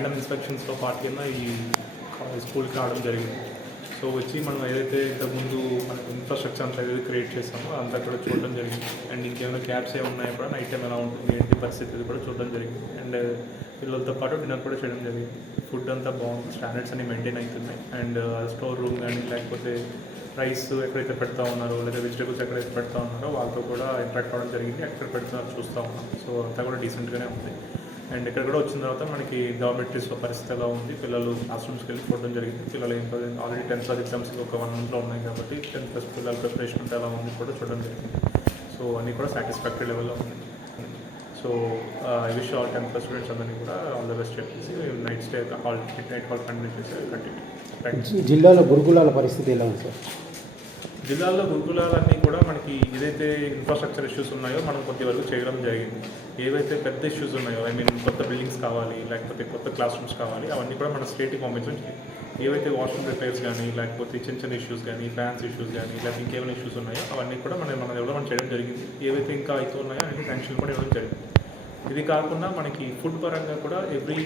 Random ఇన్స్పెక్షన్స్తో పాటు కింద ఈ స్కూల్కి రావడం జరిగింది. సో వచ్చి మనం ఏదైతే ఇంతకుముందు మనకు ఇన్ఫ్రాస్ట్రక్చర్ అంతా ఏదైతే క్రియేట్ చేస్తామో అంతా కూడా చూడడం జరిగింది. అండ్ ఇంకేమైనా క్యాబ్స్ ఏమున్నాయో కూడా నైట్ టైం ఎలా ఉంటుంది ఏంటి పరిస్థితి కూడా చూడడం జరిగింది. అండ్ పిల్లలతో పాటు డిన్నర్ కూడా చేయడం జరిగింది. ఫుడ్ అంతా బాగుంది, స్టాండర్డ్స్ అన్ని మెయింటైన్ అవుతున్నాయి. అండ్ స్టోర్ రూమ్ కానీ లేకపోతే రైస్ ఎక్కడైతే పెడతా ఉన్నారో లేదా వెజిటేబుల్స్ ఎక్కడైతే పెడతా ఉన్నారో వాళ్ళతో కూడా ఇంటరాక్ట్ అవ్వడం జరిగింది. ఎక్కడ పెడుతున్నారో చూస్తూ ఉన్నాం. సో అంతా కూడా డీసెంట్గానే ఉంది. అండ్ ఇక్కడ కూడా వచ్చిన తర్వాత మనకి డార్మెటరీస్లో పరిస్థితి ఎలా ఉంది, పిల్లలు క్లాస్ రూమ్స్కి వెళ్ళి చూడడం జరిగింది. పిల్లలు ఏంటో ఆల్రెడీ 10th క్లాస్ ఎగ్జామ్స్ ఒక 1 monthలో ఉన్నాయి కాబట్టి 10th క్లాస్ పిల్లల ప్రిపరేషన్ అంటే ఎలా ఉంది కూడా చూడడం జరిగింది. సో అన్నీ కూడా సాటిస్ఫాక్టరీ లెవెల్లో ఉంది. So I wish all 10th class students అందరినీ కూడా ఆల్ ద బెస్ట్ చెప్పేసి night stay mid night hall continue చేసి కంటిన్యూ. జిల్లాలో గురుకులాల పరిస్థితి ఎలా ఉంది సార్? జిల్లాల్లో గురుకులాలన్నీ కూడా మనకి ఏదైతే ఇన్ఫ్రాస్ట్రక్చర్ ఇష్యూస్ ఉన్నాయో మనం కొద్ది వరకు చేయడం జరిగింది. ఏవైతే పెద్ద ఇష్యూస్ ఉన్నాయో కొత్త బిల్డింగ్స్ కావాలి లేకపోతే కొత్త క్లాస్ రూమ్స్ కావాలి అవన్నీ కూడా మన స్టేట్కి పంపించడం జరిగింది. ఏవైతే వాష్రూమ్ రిపేర్స్ కానీ లేకపోతే చిన్న ఇష్యూస్ కానీ ఫ్యాన్స్ ఇష్యూస్ కానీ లేకపోతే ఇంకేమైనా ఇష్యూస్ ఉన్నాయో అవన్నీ కూడా మనం డెవలప్మెంట్ చేయడం జరిగింది. ఏవైతే ఇంకా అవుతూ ఉన్నాయో అన్ని శాంక్షన్ కూడా ఇవ్వడం జరిగింది. ఇది కాకుండా మనకి ఫుడ్ పరంగా కూడా ఎవ్రీ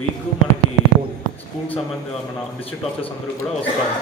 వీక్ మనకి స్కూల్కి మన డిస్ట్రిక్ట్ ఆఫీసర్స్ అందరూ కూడా వస్తారు.